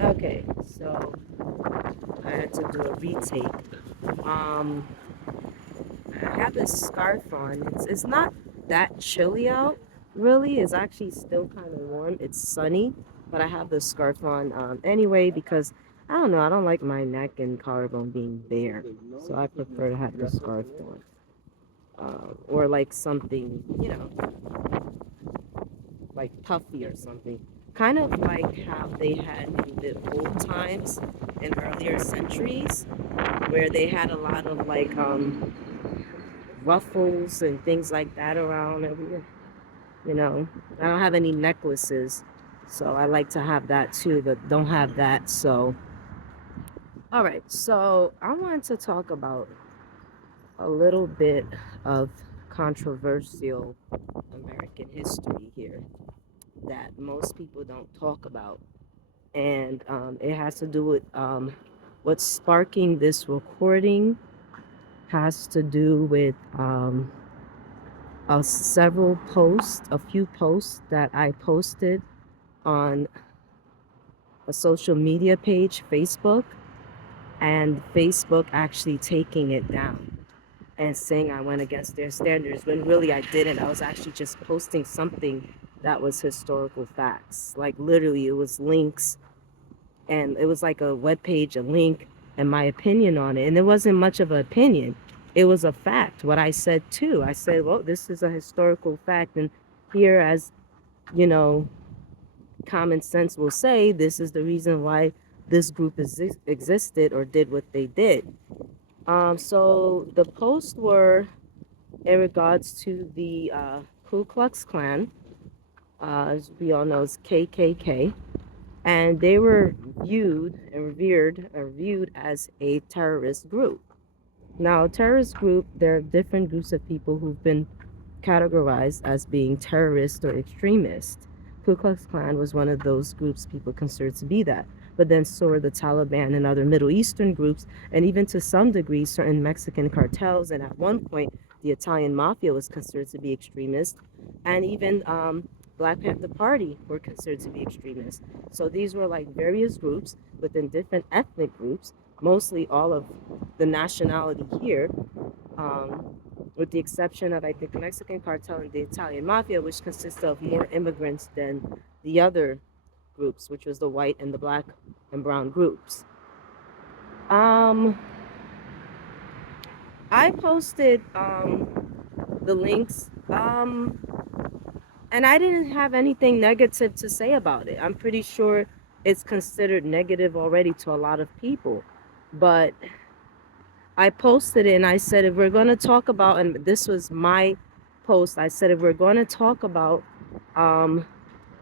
Okay, so I had to do a retake. Um, I have this scarf on. It's not that chilly out, really. It's actually still kind of warm. It's sunny, but I have the scarf on anyway because I don't know. I don't like my neck and collarbone being bare, so I prefer to have the scarf on. Or like something, like puffy or something. Kind of like how they had in the old times in earlier centuries, where they had a lot of like ruffles and things like that around everywhere. You know, I don't have any necklaces, so I like to have that too, but don't have that. So, all right. So I wanted to talk about a little bit of controversial American history here that most people don't talk about, and it has to do with what's sparking this recording has to do with several posts, a few posts that I posted on a social media page, Facebook, and Facebook actually taking it down and saying I went against their standards when really I didn't. I was actually just posting something that was historical facts. Like literally, it was links and it was like a web page, a link, and my opinion on it. And it wasn't much of an opinion. It was a fact. What I said too. I said, well, this is a historical fact, and here, as you know, common sense will say, this is the reason why this group existed or did what they did. So the posts were in regards to the Ku Klux Klan, as we all know, is KKK, and they were viewed and revered or viewed as a terrorist group. Now, a terrorist group, there are different groups of people who've been categorized as being terrorist or extremist. Ku Klux Klan was one of those groups people considered to be that. But then so are the Taliban and other Middle Eastern groups, and even to some degree, certain Mexican cartels. And at one point, the Italian mafia was considered to be extremist, and even Black Panther Party were considered to be extremists. So these were like various groups within different ethnic groups, mostly all of the nationality here, with the exception of, I think, the Mexican cartel and the Italian mafia, which consists of more immigrants than the other groups, which was the white and the black and brown groups. Um, I posted the links, and I didn't have anything negative to say about it. I'm pretty sure it's considered negative already to a lot of people, but I posted it and I said, if we're going to talk about, and this was my post, I said, if we're going to talk about um,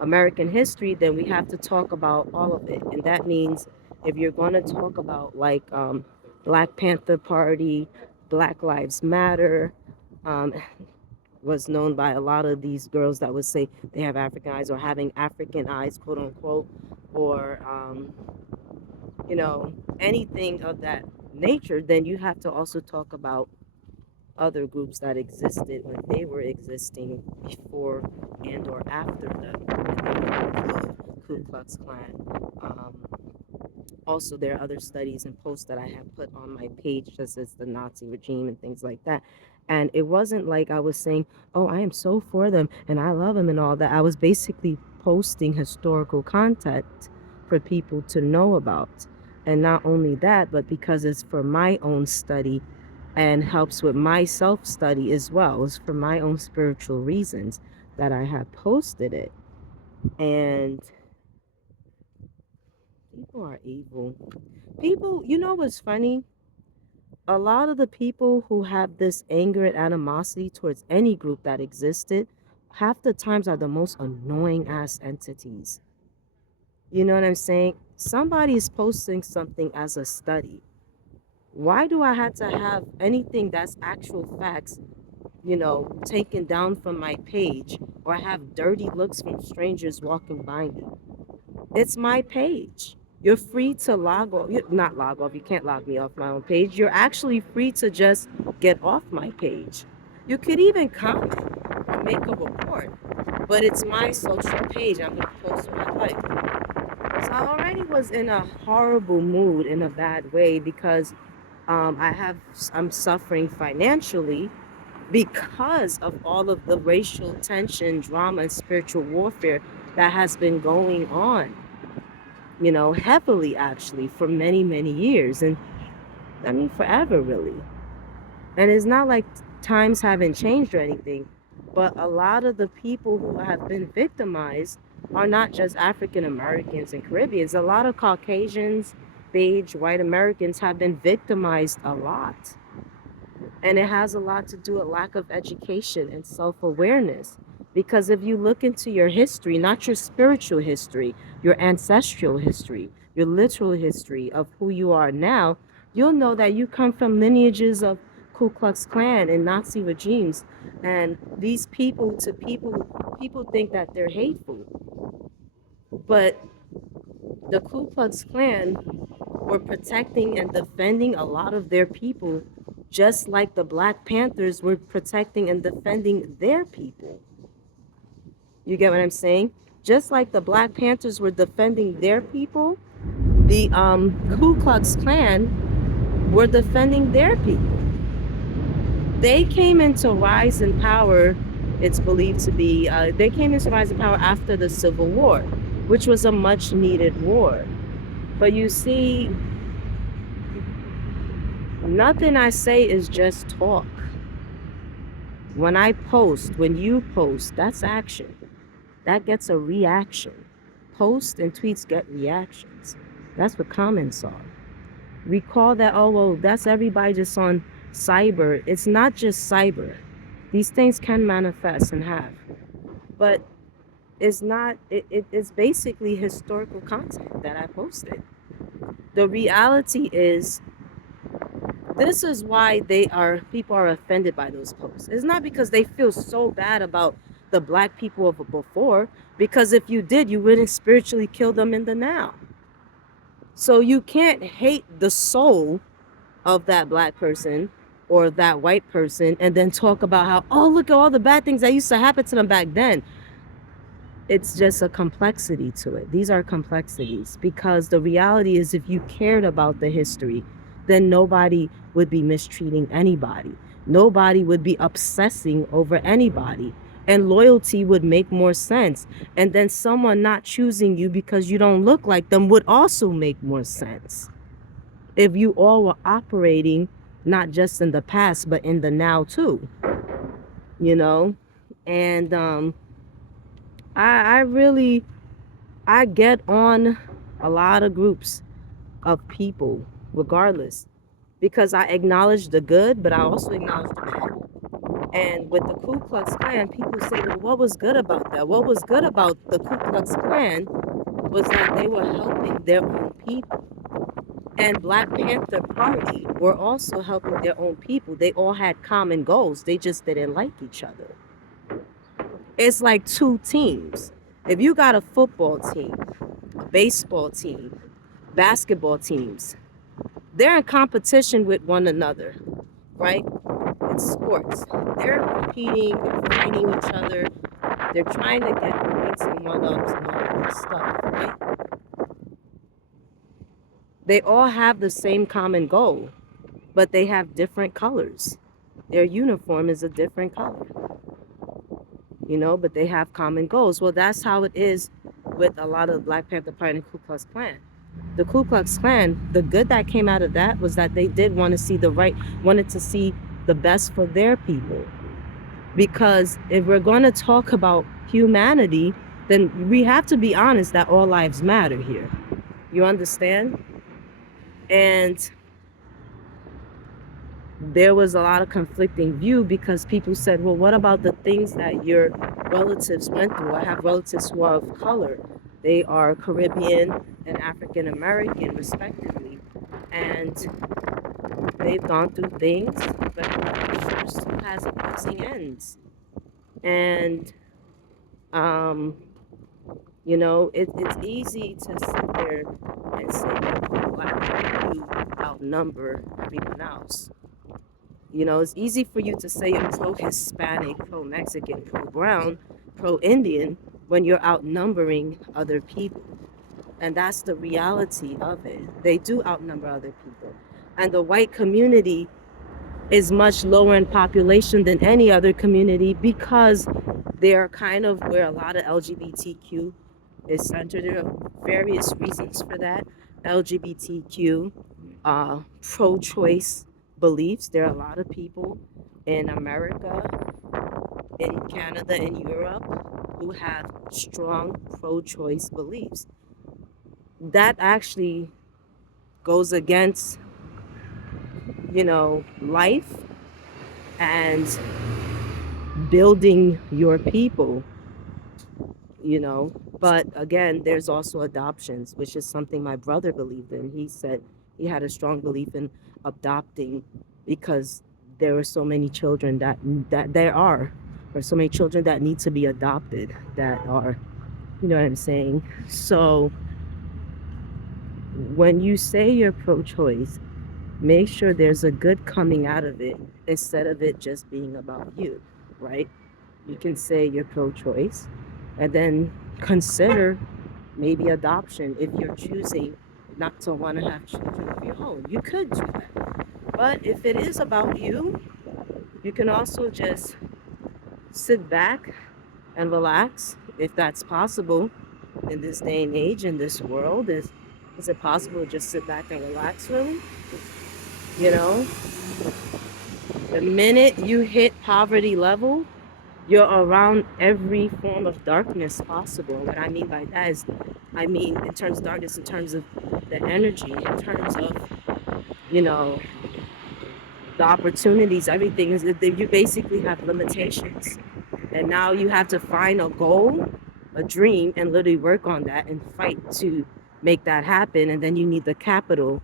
American history, then we have to talk about all of it. And that means if you're going to talk about like Black Panther Party, Black Lives Matter, um, was known by a lot of these girls that would say they have African eyes or having African eyes, quote unquote, or anything of that nature, then you have to also talk about other groups that existed when they were existing before and or after the Ku Klux Klan. Um, Also, there are other studies and posts that I have put on my page, just as the Nazi regime and things like that. And it wasn't like I was saying, oh, I am so for them and I love them and all that. I was basically posting historical content for people to know about. And not only that, but because it's for my own study and helps with my self study as well. It's for my own spiritual reasons that I have posted it. And people are evil. People, you know what's funny? A lot of the people who have this anger and animosity towards any group that existed, half the times are the most annoying ass entities. You know what I'm saying? Somebody is posting something as a study. Why do I have to have anything that's actual facts, taken down from my page, or have dirty looks from strangers walking by me? It's my page. You're free to log off. You're not log off. You can't log me off my own page. You're actually free to just get off my page. You could even comment or make a report. But it's my social page. I'm going to post what I like. I already was in a horrible mood in a bad way because I'm suffering financially because of all of the racial tension, drama, and spiritual warfare that has been going on, heavily actually for many, many years. And I mean, forever, really. And it's not like times haven't changed or anything, but a lot of the people who have been victimized are not just African Americans and Caribbeans. A lot of Caucasians, beige, white Americans have been victimized a lot. And it has a lot to do with lack of education and self awareness. Because if you look into your history, not your spiritual history, your ancestral history, your literal history of who you are now, you'll know that you come from lineages of Ku Klux Klan and Nazi regimes. And these people think that they're hateful. But the Ku Klux Klan were protecting and defending a lot of their people, just like the Black Panthers were protecting and defending their people. You get what I'm saying? Just like the Black Panthers were defending their people, the Ku Klux Klan were defending their people. They came into rise in power, it's believed to be, they came into rise in power after the Civil War, which was a much needed war. But you see, nothing I say is just talk. When I post, when you post, that's action. That gets a reaction. Posts and tweets get reactions. That's what comments are. Recall that, oh, well, that's everybody just on cyber. It's not just cyber. These things can manifest and have. But it's not, it's basically historical content that I posted. The reality is, this is why people are offended by those posts. It's not because they feel so bad about the Black people of before, because if you did, you wouldn't spiritually kill them in the now. So you can't hate the soul of that Black person or that white person and then talk about how, oh, look at all the bad things that used to happen to them back then. It's just a complexity to it. These are complexities, because the reality is, if you cared about the history, then nobody would be mistreating anybody. Nobody would be obsessing over anybody. And loyalty would make more sense. And then someone not choosing you because you don't look like them would also make more sense. If you all were operating not just in the past, but in the now too, you know? And I really, I get on a lot of groups of people, regardless, because I acknowledge the good, but I also acknowledge the bad. And with the Ku Klux Klan, people say, well, what was good about that? What was good about the Ku Klux Klan was that they were helping their own people. And Black Panther Party were also helping their own people. They all had common goals. They just didn't like each other. It's like two teams. If you got a football team, a baseball team, basketball teams, they're in competition with one another, right? It's sports. They're competing, they're fighting each other, they're trying to get points and one-ups and all of this stuff, right? They all have the same common goal, but they have different colors. Their uniform is a different color, but they have common goals. Well, that's how it is with a lot of Black Panther Party and Ku Klux Klan. The Ku Klux Klan, the good that came out of that was that they did want to see wanted to see the best for their people. Because if we're going to talk about humanity, then we have to be honest that all lives matter here. You understand? And there was a lot of conflicting view, because people said, well, what about the things that your relatives went through? I have relatives who are of color. They are Caribbean and African American, respectively. And they've gone through things, but it still has opposing ends. And, it's easy to sit there and say that Black people outnumber everyone else. It's easy for you to say you're pro-Hispanic, pro-Mexican, pro-brown, pro-Indian when you're outnumbering other people. And that's the reality of it. They do outnumber other people. And the white community is much lower in population than any other community because they're kind of where a lot of LGBTQ is centered. There are various reasons for that. LGBTQ, pro-choice beliefs. There are a lot of people in America, in Canada, in Europe who have strong pro-choice beliefs. That actually goes against, life and building your people, you know. But again, there's also adoptions, which is something my brother believed in. He said he had a strong belief in adopting because there are so many children that there are, or so many children that need to be adopted that are, you know what I'm saying? So when you say you're pro-choice, make sure there's a good coming out of it instead of it just being about you, right? You can say you're pro-choice and then consider maybe adoption if you're choosing not to want to have children of your own. You could do that. But if it is about you, you can also just sit back and relax if that's possible in this day and age, in this world. Is it possible to just sit back and relax, really? You know, the minute you hit poverty level, you're around every form of darkness possible. What I mean by that is, I mean, in terms of darkness, in terms of the energy, in terms of, you know, the opportunities, everything is that you basically have limitations. And now you have to find a goal, a dream, and literally work on that and fight to make that happen. And then you need the capital,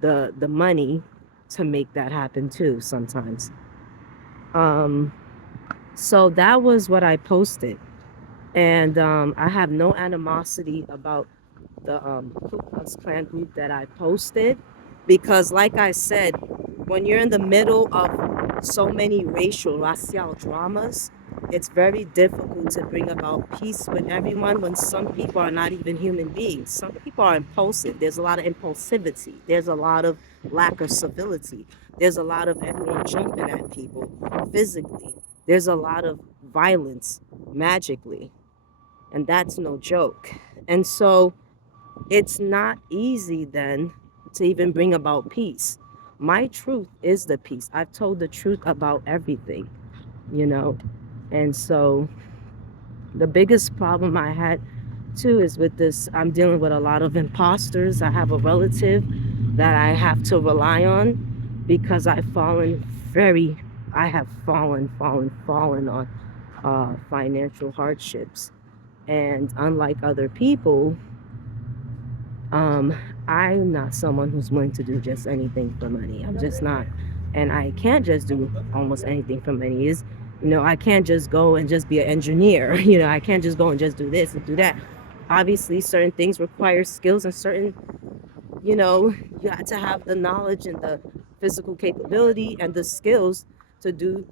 the money to make that happen too sometimes. Um, so that was what I posted. And I have no animosity about the Ku Klux Klan group that I posted because, like I said, when you're in the middle of so many racial dramas, it's very difficult to bring about peace with everyone when some people are not even human beings. Some people are impulsive. There's a lot of impulsivity. There's a lot of lack of civility. There's a lot of everyone jumping at people physically. There's a lot of violence magically. And that's no joke. And so it's not easy then to even bring about peace. My truth is the peace. I've told the truth about everything, you know. And so the biggest problem I had too is with this, I'm dealing with a lot of imposters. I have a relative that I have to rely on because I have fallen on financial hardships. And unlike other people, um, I'm not someone who's willing to do just anything for money. I'm just not. And I can't just do almost anything for money. I can't just go and just be an engineer. I can't just go and just do this and do that. Obviously, certain things require skills and certain, you got to have the knowledge and the physical capability and the skills to do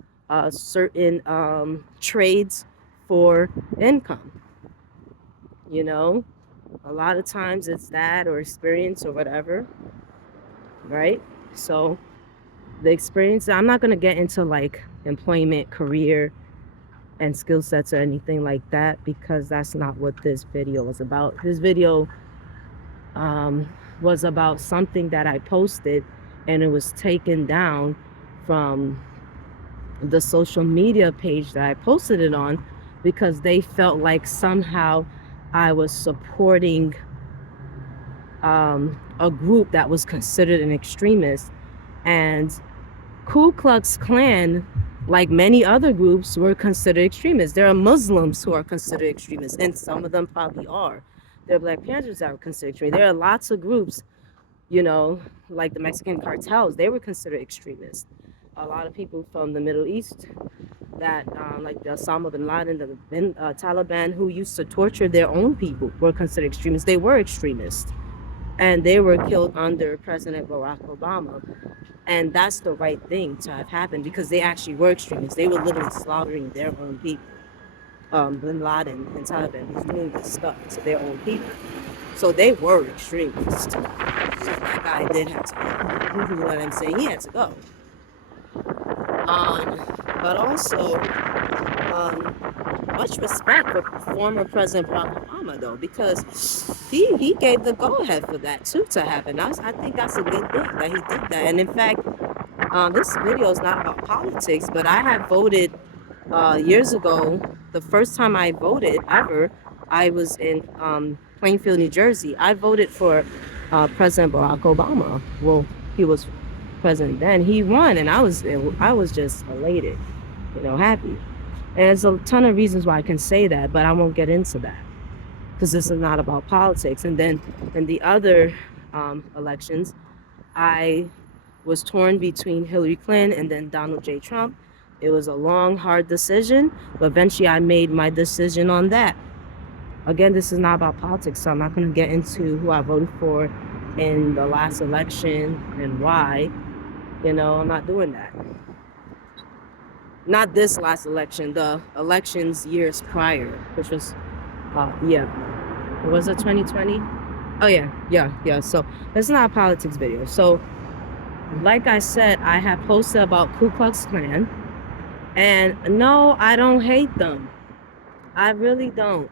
certain trades for income, you know? A lot of times it's that or experience or whatever, right? So the experience, I'm not going to get into like employment, career, and skill sets or anything like that because that's not what this video was about. This video was about something that I posted and it was taken down from the social media page that I posted it on because they felt like somehow I was supporting a group that was considered an extremist. And Ku Klux Klan, like many other groups, were considered extremists. There are Muslims who are considered extremists, and some of them probably are. There are Black Panthers that are considered extremists. There are lots of groups, like the Mexican cartels, they were considered extremists. A lot of people from the Middle East that, like the Osama bin Laden, the Taliban, who used to torture their own people, were considered extremists. They were extremists. And they were killed under President Barack Obama. And that's the right thing to have happened because they actually were extremists. They were literally slaughtering their own people. Bin Laden and Taliban was doing this stuff to their own people. So they were extremists. So that guy did have to go. You know what I'm saying? He had to go. But also, much respect for former President Barack Obama, though, because he gave the go-ahead for that, too, to happen. I think that's a good thing that he did that. And in fact, this video is not about politics, but I had voted years ago. The first time I voted ever, I was in Plainfield, New Jersey. I voted for President Barack Obama. Well, he was president then. He won, and I was just elated, happy. And there's a ton of reasons why I can say that, but I won't get into that because this is not about politics. And then in the other elections, I was torn between Hillary Clinton and then Donald J. Trump. It was a long, hard decision, but eventually I made my decision on that. Again, this is not about politics, so I'm not going to get into who I voted for in the last election and why. I'm not doing that. Not this last election, the elections years prior, which was, was it 2020? Oh, yeah. So it's not a politics video. So, like I said, I have posted about Ku Klux Klan. And no, I don't hate them. I really don't.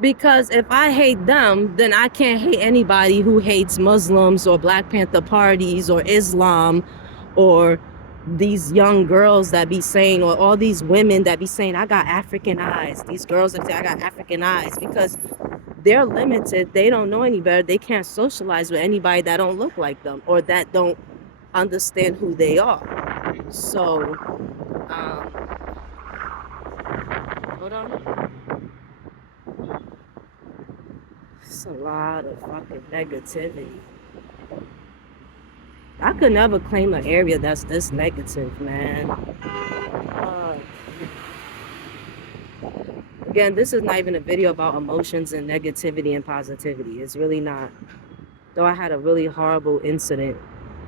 Because if I hate them, then I can't hate anybody who hates Muslims or Black Panther parties or Islam or these young girls that be saying, or all these women that be saying, I got African eyes. These girls that say, I got African eyes, because they're limited. They don't know any better. They can't socialize with anybody that don't look like them or that don't understand who they are. So, hold on. It's a lot of fucking negativity. I could never claim an area that's this negative, man. Again, this is not even a video about emotions and negativity and positivity. It's really not. Though I had a really horrible incident.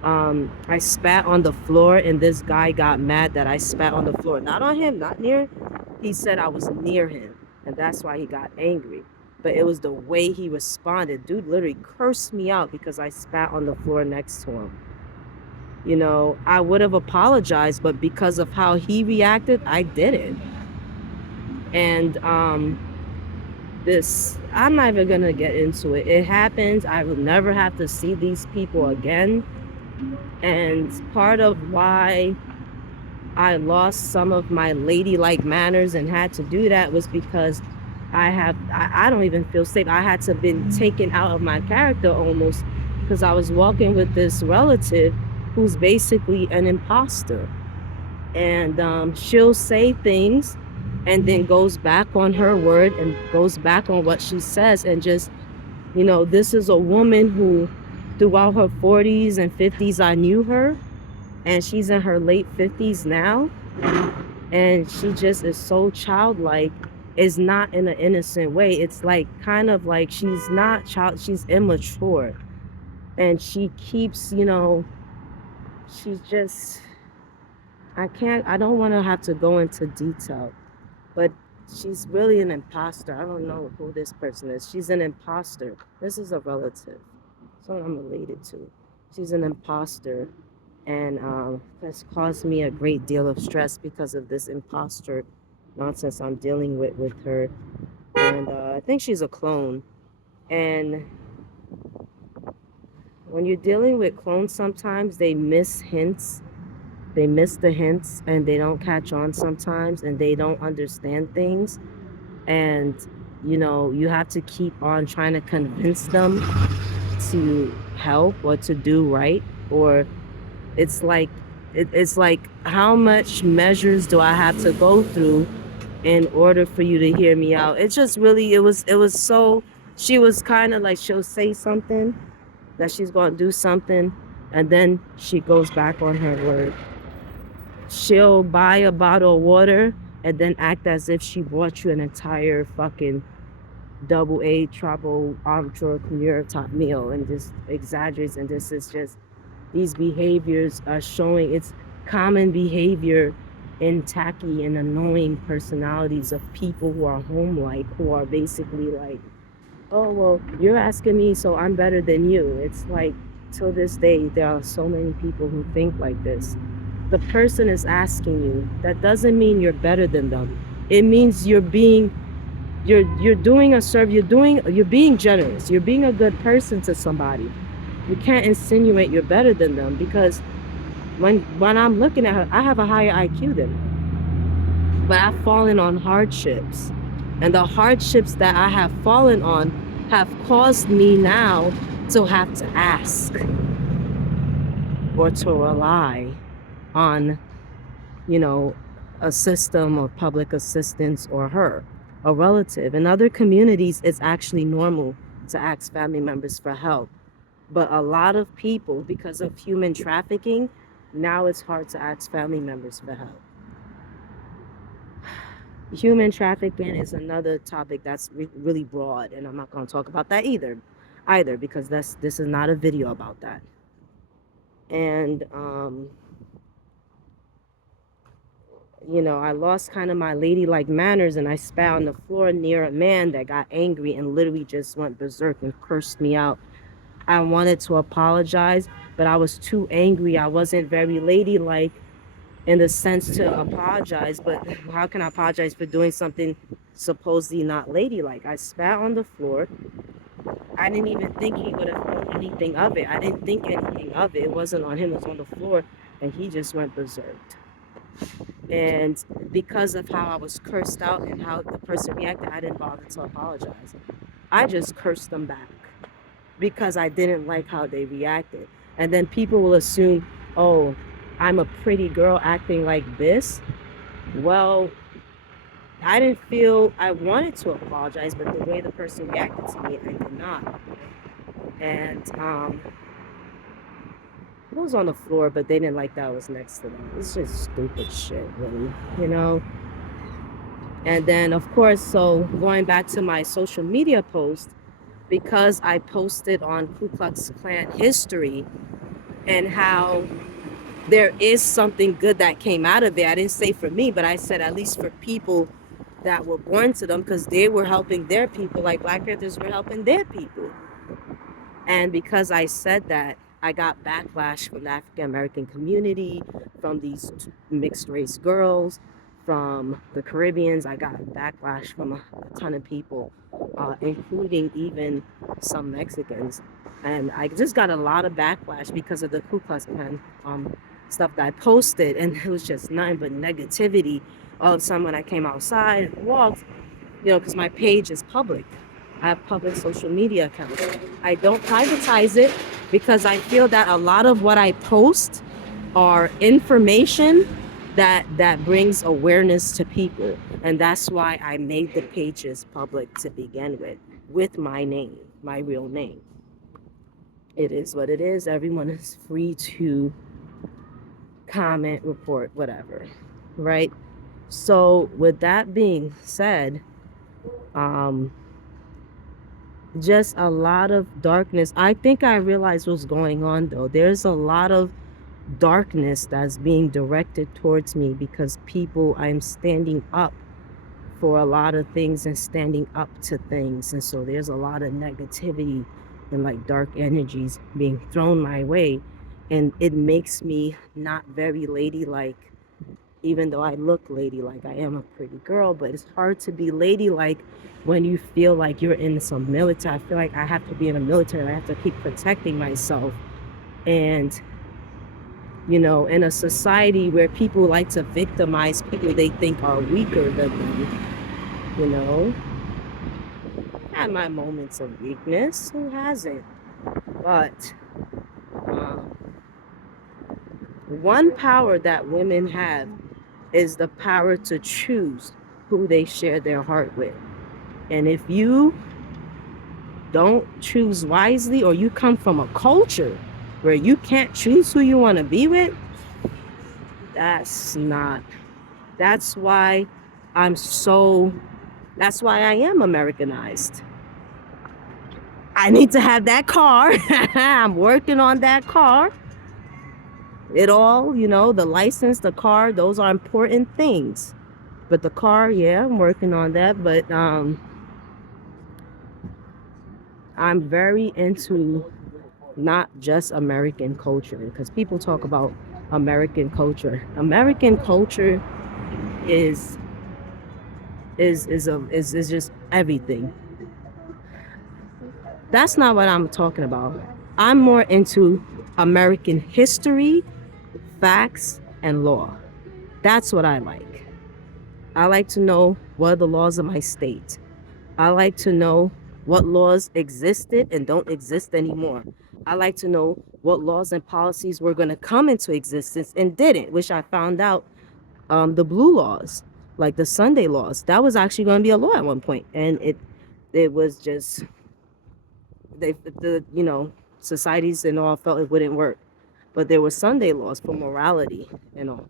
I spat on the floor and this guy got mad that I spat on the floor. Not on him, not near. He said I was near him and that's why he got angry. But it was the way he responded. Dude literally cursed me out because I spat on the floor next to him. I would have apologized, but because of how he reacted, I did it. And I'm not even gonna get into it. It happens. I will never have to see these people again. And part of why I lost some of my ladylike manners and had to do that was because I don't even feel safe. I had to been taken out of my character almost, because I was walking with this relative who's basically an imposter. And she'll say things and then goes back on her word and goes back on what she says. And just, this is a woman who throughout her 40s and 50s, I knew her, and she's in her late 50s now. And she just is so childlike. Is not in an innocent way. It's like kind of like she's not she's immature. And she keeps, she's just, I don't want to have to go into detail, but she's really an imposter. I don't know who this person is. She's an imposter. This is a relative, someone I'm related to. She's an imposter, and has caused me a great deal of stress because of this imposter nonsense I'm dealing with her. And I think she's a clone. And when you're dealing with clones, sometimes they miss hints. They miss the hints and they don't catch on sometimes, and they don't understand things. And, you have to keep on trying to convince them to help or to do right. Or it's like, how much measures do I have to go through in order for you to hear me out? It's just really, it was so, she was kind of like, she'll say something that she's going to do something, and then she goes back on her word. She'll buy a bottle of water and then act as if she bought you an entire fucking AA travel entrepreneur top meal, and just exaggerates. And this is just, these behaviors are showing, it's common behavior in tacky and annoying personalities of people who are home-like, who are basically like Oh, well, you're asking me, so I'm better than you. It's like, till this day, there are so many people who think like this. The person is asking you. That doesn't mean you're better than them. It means you're doing a serve, you're being generous. You're being a good person to somebody. You can't insinuate you're better than them because when I'm looking at her, I have a higher IQ than her. But I've fallen on hardships. And the hardships that I have fallen on have caused me now to have to ask or to rely on, you know, a system of public assistance or her, a relative. In other communities, it's actually normal to ask family members for help. But a lot of people, because of human trafficking, now it's hard to ask family members for help. Human trafficking is another topic that's really broad, and I'm not going to talk about that either because this is not a video about that. And I lost kind of my ladylike manners, and I spat on the floor near a man that got angry and literally just went berserk and cursed me out. I wanted to apologize, but I was too angry. I wasn't very ladylike in the sense to apologize, but how can I apologize for doing something supposedly not ladylike? I spat on the floor. I didn't even think he would have thought anything of it. I didn't think anything of it. It wasn't on him, it was on the floor, and he just went berserk. And because of how I was cursed out and how the person reacted, I didn't bother to apologize. I just cursed them back because I didn't like how they reacted. And then people will assume, oh, I'm a pretty girl acting like this. Well, I didn't feel I wanted to apologize, but the way the person reacted to me, I did not. And it was on the floor, but they didn't like that I was next to them. It's just stupid shit, really, you know? And then, of course, so going back to my social media post, because I posted on Ku Klux Klan history and how there is something good that came out of it. I didn't say for me, but I said at least for people that were born to them, because they were helping their people like Black Panthers were helping their people. And because I said that, I got backlash from the African American community, from these mixed race girls, from the Caribbeans. I got backlash from a ton of people, including even some Mexicans. And I just got a lot of backlash because of the Ku Klux Klan stuff that I posted. And it was just nothing but negativity. All of a sudden, when I came outside and walked, because my page is public. I have public social media accounts. I don't privatize it because I feel that a lot of what I post are information that brings awareness to people. And that's why I made the pages public to begin with my name, my real name. It is what it is. Everyone is free to comment, report, whatever, right? So with that being said, just a lot of darkness. I think I realized what's going on though. There's a lot of darkness that's being directed towards me because I'm standing up for a lot of things and standing up to things. And so there's a lot of negativity and like dark energies being thrown my way. And it makes me not very ladylike, even though I look ladylike. I am a pretty girl, but it's hard to be ladylike when you feel like you're in some military. I feel like I have to be in a military. I have to keep protecting myself. And, in a society where people like to victimize people they think are weaker than them, you know, I had my moments of weakness. Who hasn't? But um, one power that women have is the power to choose who they share their heart with. And if you don't choose wisely, or you come from a culture where you can't choose who you want to be with, that's why that's why I am Americanized. I need to have that car. I'm working on that car. It all, the license, the car, those are important things. But the car, yeah, I'm working on that. But I'm very into not just American culture because people talk about American culture. American culture is is just everything. That's not what I'm talking about. I'm more into American history, facts, and law. That's what I like. I like to know what are the laws of my state. I like to know what laws existed and don't exist anymore. I like to know what laws and policies were going to come into existence and didn't, which I found out the blue laws, like the Sunday laws, that was actually going to be a law at one point, and it was just the societies and all felt it wouldn't work, but there were Sunday laws for morality and all,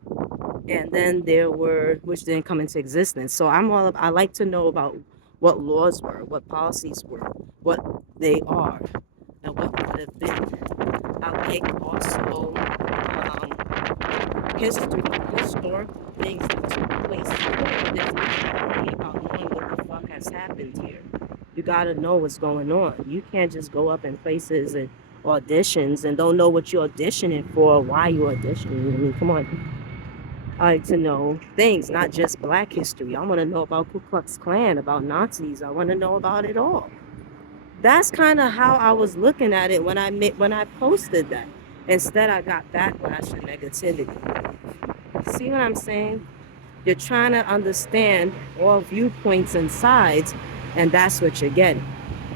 and then there were which didn't come into existence. So I like to know about what laws were, what policies were, what they are, and what would have been. I like also history, historical things that took place. It's not only about knowing what the fuck has happened here. You gotta know what's going on. You can't just go up in places and auditions and don't know what you're auditioning for, why you're auditioning. I mean, come on. I like to know things, not just black history. I want to know about Ku Klux Klan, about Nazis. I want to know about it all. That's kind of how I was looking at it when I posted that. Instead, I got backlash and negativity. See what I'm saying? You're trying to understand all viewpoints and sides, and that's what you're getting.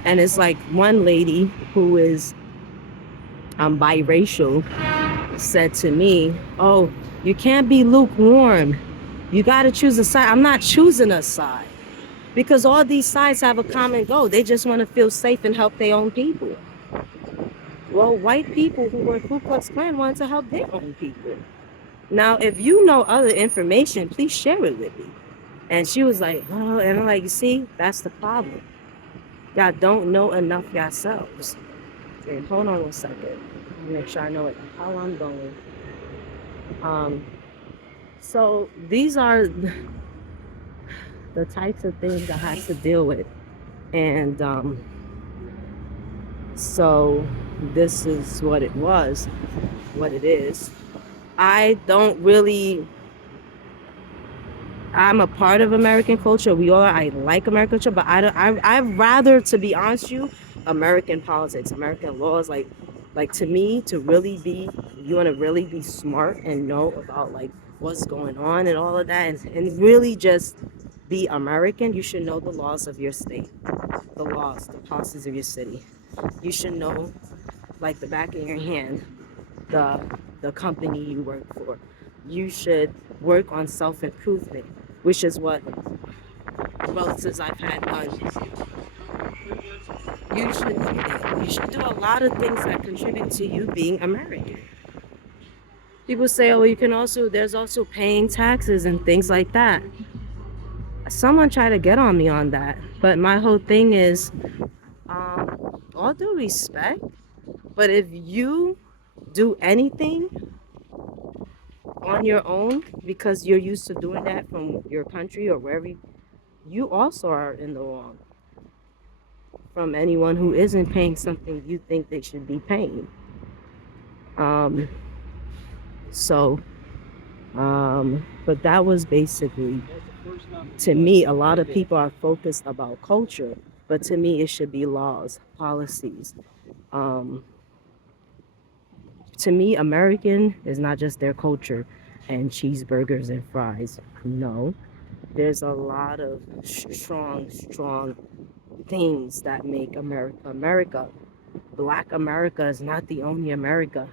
And it's like one lady who is biracial said to me, "Oh, you can't be lukewarm. You got to choose a side." I'm not choosing a side because all these sides have a common goal. They just want to feel safe and help their own people. Well, white people who were Ku Klux Klan wanted to help their own people. Now, if you know other information, please share it with me. And she was like, "Oh," and I'm like, "You see, that's the problem. Y'all don't know enough yourselves." Okay, hold on 1 second. Make sure I know how I'm going. Um, so these are the types of things I had to deal with. And so this is what it was, what it is. I don't really I'm a part of American culture. We all are. I like American culture, but I don't. I'd rather, to be honest, with you, American politics, American laws. Like to me, to really be, you want to really be smart and know about like what's going on and all of that, and really just be American. You should know the laws of your state, the laws, the policies of your city. You should know like the back of your hand, the the company you work for. You should work on self-improvement, which is what relatives I've had done. You should do that. You should do a lot of things that contribute to you being American. People say, oh, you can also, there's also paying taxes and things like that. Someone tried to get on me on that, but my whole thing is, all due respect, but if you do anything on your own because you're used to doing that from your country or wherever you also are in the wrong from anyone who isn't paying something you think they should be paying. Um, so, but that was basically, to me, a lot of people are focused about culture, but to me, it should be laws, policies. Um, to me, American is not just their culture and cheeseburgers and fries. No, there's a lot of strong things that make America America. Black America is not the only America.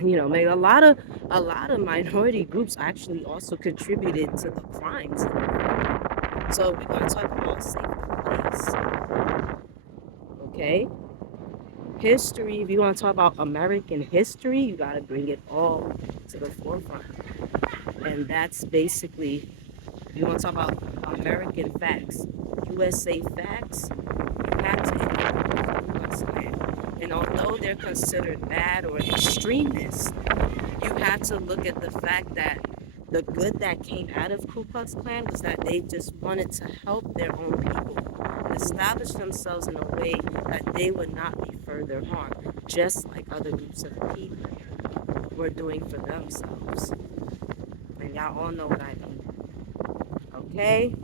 Maybe a lot of minority groups actually also contributed to the crimes. So we're gonna talk about safe place, okay? History. If you want to talk about American history, you gotta bring it all to the forefront, and that's basically. You want to talk about American facts, USA facts. You have to include what's there. And although they're considered bad or extremists, you have to look at the fact that the good that came out of Ku Klux Klan was that they just wanted to help their own people. establish themselves in a way that they would not be further harmed, just like other groups of people were doing for themselves. And y'all all know what I mean. Okay?